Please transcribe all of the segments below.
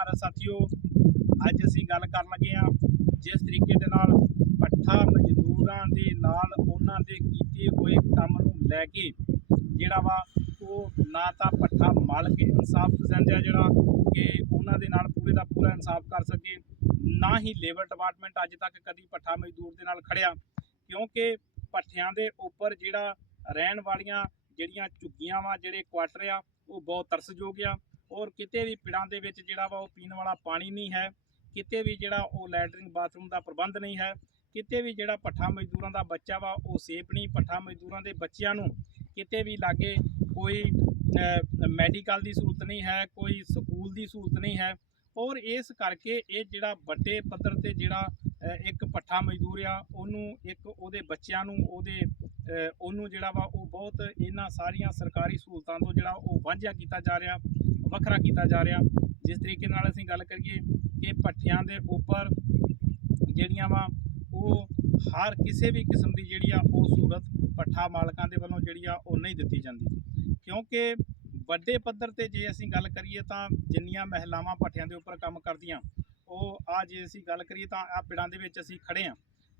ਪਰ ਸਾਥੀਓ, ਅੱਜ ਅਸੀਂ ਗੱਲ ਕਰਨ ਲੱਗੇ ਹਾਂ ਜਿਸ ਤਰੀਕੇ ਦੇ ਨਾਲ ਪੱਠਾ ਮਜ਼ਦੂਰਾਂ ਦੇ ਨਾਲ ਉਹਨਾਂ ਦੇ ਕੀਤੇ ਹੋਏ ਕੰਮ ਨੂੰ ਲੈ ਕੇ ਜਿਹੜਾ ਵਾ ਉਹ ਨਾ ਤਾਂ ਪੱਠਾ ਮਾਲਕ ਇਨਸਾਫ ਪਸੰਦ ਆ ਜਿਹੜਾ ਕਿ ਉਹਨਾਂ ਦੇ ਨਾਲ ਪੂਰੇ ਦਾ ਪੂਰਾ ਇਨਸਾਫ ਕਰ ਸਕੇ, ਨਾ ਹੀ ਲੇਬਰ ਡਿਪਾਰਟਮੈਂਟ ਅੱਜ ਤੱਕ ਕਦੀ ਪੱਠਾ ਮਜ਼ਦੂਰ ਦੇ ਨਾਲ ਖੜਿਆ। ਕਿਉਂਕਿ ਪੱਠਿਆਂ ਦੇ ਉੱਪਰ ਜਿਹੜਾ ਰਹਿਣ ਵਾਲੀਆਂ ਜਿਹੜੀਆਂ ਝੁੱਗੀਆਂ ਵਾ, ਜਿਹੜੇ ਕੁਆਟਰ ਆ, ਉਹ ਬਹੁਤ ਤਰਸਯੋਗ ਆ। ਔਰ ਕਿਤੇ ਵੀ ਪਿੰਡਾਂ ਦੇ ਵਿੱਚ ਜਿਹੜਾ ਵਾ ਉਹ ਪੀਣ ਵਾਲਾ ਪਾਣੀ ਨਹੀਂ ਹੈ, ਕਿਤੇ ਵੀ ਜਿਹੜਾ ਉਹ ਲੈਟਰਿੰਗ ਬਾਥਰੂਮ ਦਾ ਪ੍ਰਬੰਧ ਨਹੀਂ ਹੈ, ਕਿਤੇ ਵੀ ਜਿਹੜਾ ਪੱਠਾ ਮਜ਼ਦੂਰਾਂ ਦਾ ਬੱਚਾ ਵਾ ਉਹ ਸੇਫ ਨਹੀਂ ਪੱਠਾ ਮਜ਼ਦੂਰਾਂ ਦੇ ਬੱਚਿਆਂ ਨੂੰ ਕਿਤੇ ਵੀ ਲਾਗੇ ਕੋਈ ਮੈਡੀਕਲ ਦੀ ਸਹੂਲਤ ਨਹੀਂ ਹੈ, ਕੋਈ ਸਕੂਲ ਦੀ ਸਹੂਲਤ ਨਹੀਂ ਹੈ, ਔਰ ਇਸ ਕਰਕੇ ਇਹ ਜਿਹੜਾ ਵੱਡੇ ਪੱਧਰ ਤੇ ਜਿਹੜਾ ਇੱਕ ਪੱਠਾ ਮਜ਼ਦੂਰ ਆ, ਉਹਨੂੰ ਇੱਕ ਉਹਦੇ ਬੱਚਿਆਂ ਨੂੰ, ਉਹਦੇ ਉਹਨੂੰ ਜਿਹੜਾ ਵਾ ਉਹ ਬਹੁਤ ਇਹਨਾਂ ਸਾਰੀਆਂ ਸਰਕਾਰੀ ਸਹੂਲਤਾਂ ਤੋਂ ਜਿਹੜਾ ਉਹ ਵਾਂਝਾ ਕੀਤਾ ਜਾ ਰਿਹਾ। ਵੱਖਰਾ ਕੀਤਾ ਜਾ ਰਿਹਾ। ਜਿਸ ਤਰੀਕੇ ਨਾਲ ਅਸੀਂ ਗੱਲ ਕਰੀਏ ਕਿ ਪੱਠਿਆਂ ਦੇ ਉੱਪਰ ਜਿਹੜੀਆਂ ਵਾ, ਉਹ ਹਰ ਕਿਸੇ ਵੀ ਕਿਸਮ ਦੀ ਜਿਹੜੀ ਆ, ਉਹ ਸਹੂਲਤ ਪੱਠਾ ਮਾਲਕਾਂ ਦੇ ਵੱਲੋਂ ਜਿਹੜੀ ਆ, ਉਹ ਨਹੀਂ ਦਿੱਤੀ ਜਾਂਦੀ। ਕਿਉਂਕਿ ਵੱਡੇ ਪੱਧਰ ਤੇ ਜੇ ਅਸੀਂ ਗੱਲ ਕਰੀਏ ਤਾਂ ਜਿੰਨੀਆਂ ਮਹਿਲਾਵਾਂ ਪੱਠਿਆਂ ਦੇ ਉੱਪਰ ਕੰਮ ਕਰਦੀਆਂ, ਉਹ ਆ ਜੇ ਅਸੀਂ ਗੱਲ ਕਰੀਏ ਤਾਂ ਆ ਪਿੰਡਾਂ ਦੇ ਵਿੱਚ ਅਸੀਂ ਖੜੇ ਆ।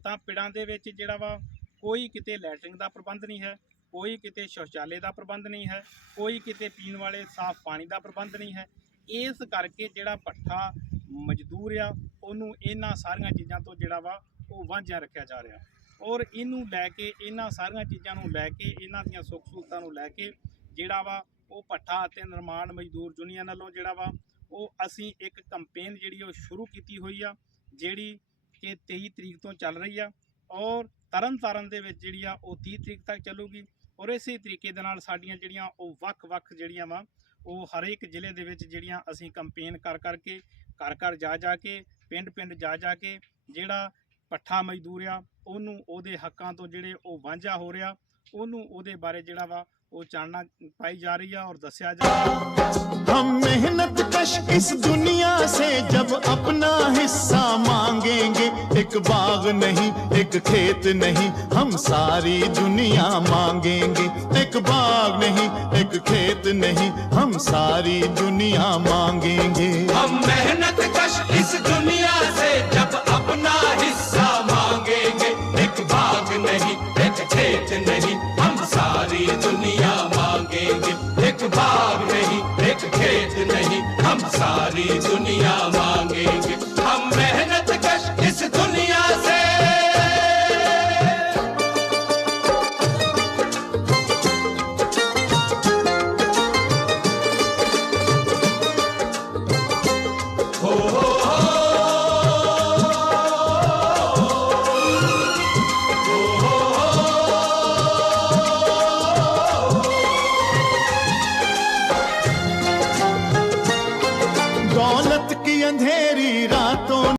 ਤਾਂ ਪਿੰਡਾਂ ਦੇ ਵਿੱਚ ਜਿਹੜਾ ਵਾ, ਕੋਈ ਕਿਤੇ ਲੈਟਰਿੰਗ ਦਾ ਪ੍ਰਬੰਧ ਨਹੀਂ ਹੈ ਕੋਈ ਕਿਤੇ ਸ਼ੌਚਾਲੇ ਦਾ ਪ੍ਰਬੰਧ ਨਹੀਂ ਹੈ, ਕੋਈ ਕਿਤੇ ਪੀਣ ਵਾਲੇ ਸਾਫ਼ ਪਾਣੀ ਦਾ ਪ੍ਰਬੰਧ ਨਹੀਂ ਹੈ। ਇਸ ਕਰਕੇ ਜਿਹੜਾ ਭੱਠਾ ਮਜ਼ਦੂਰ ਆ, ਉਹਨੂੰ ਇਹਨਾਂ ਸਾਰੀਆਂ ਚੀਜ਼ਾਂ ਤੋਂ ਜਿਹੜਾ ਵਾ, ਉਹ ਵਾਂਝਿਆ ਰੱਖਿਆ ਜਾ ਰਿਹਾ। ਔਰ ਇਹਨੂੰ ਲੈ ਕੇ, ਇਹਨਾਂ ਸਾਰੀਆਂ ਚੀਜ਼ਾਂ ਨੂੰ ਲੈ ਕੇ, ਇਹਨਾਂ ਦੀਆਂ ਸੁੱਖ ਸਹੂਲਤਾਂ ਨੂੰ ਲੈ ਕੇ ਜਿਹੜਾ ਵਾ, ਉਹ ਭੱਠਾ ਅਤੇ ਨਿਰਮਾਣ ਮਜ਼ਦੂਰ ਯੂਨੀਅਨ ਵੱਲੋਂ ਜਿਹੜਾ ਵਾ, ਉਹ ਅਸੀਂ ਇੱਕ ਕੰਪੇਨ ਜਿਹੜੀ ਉਹ ਸ਼ੁਰੂ ਕੀਤੀ ਹੋਈ ਆ, ਜਿਹੜੀ ਕਿ 23 ਤਰੀਕ ਤੋਂ ਚੱਲ ਰਹੀ ਆ। ਔਰ ਤਰਨ ਤਾਰਨ ਦੇ ਵਿੱਚ ਜਿਹੜੀ ਆ, ਉਹ 30 ਤਰੀਕ ਤੱਕ ਚੱਲੂਗੀ। ਔਰ ਇਸੇ ਤਰੀਕੇ ਦੇ ਨਾਲ ਸਾਡੀਆਂ ਜਿਹੜੀਆਂ ਉਹ ਵੱਖ-ਵੱਖ ਜਿਹੜੀਆਂ ਵਾ, ਉਹ ਹਰੇਕ ਜ਼ਿਲ੍ਹੇ ਦੇ ਵਿੱਚ ਜਿਹੜੀਆਂ ਅਸੀਂ ਕੰਪੇਨ ਕਰ ਕਰਕੇ, ਘਰ ਘਰ ਜਾ ਜਾ ਕੇ, ਪਿੰਡ-ਪਿੰਡ ਜਾ ਜਾ ਕੇ ਜਿਹੜਾ ਪੱਠਾ ਮਜ਼ਦੂਰ ਆ, ਉਹਨੂੰ ਉਹਦੇ ਹੱਕਾਂ ਤੋਂ ਜਿਹੜੇ ਉਹ ਵਾਂਝਾ ਹੋ ਰਿਹਾ, ਉਹਨੂੰ ਉਹਦੇ ਬਾਰੇ ਜਿਹੜਾ ਵਾ ਉਹ ਚਾਨਣਾ ਪਾਈ ਜਾ ਰਹੀ ਆ ਔਰ ਦੱਸਿਆ ਜਾ ਰਿਹਾ। ਹਮ ਮਿਹਨਤ कश इस दुनिया से जब अपना हिस्सा मांगेंगे। एक बाग नहीं, एक खेत नहीं, हम सारी दुनिया मांगेंगे। एक बाग नहीं, एक खेत नहीं, हम सारी दुनिया मांगेंगे। हम मेहनत कश इस दुनिया से जब अपना हिस्सा मांगेंगे। एक बाग नहीं, एक खेत नहीं, हम सारी दुनिया मांगेंगे। एक बाग नहीं एक खेत नहीं हम सारी दुनिया मांगेंगे আন্ধেরি রাতন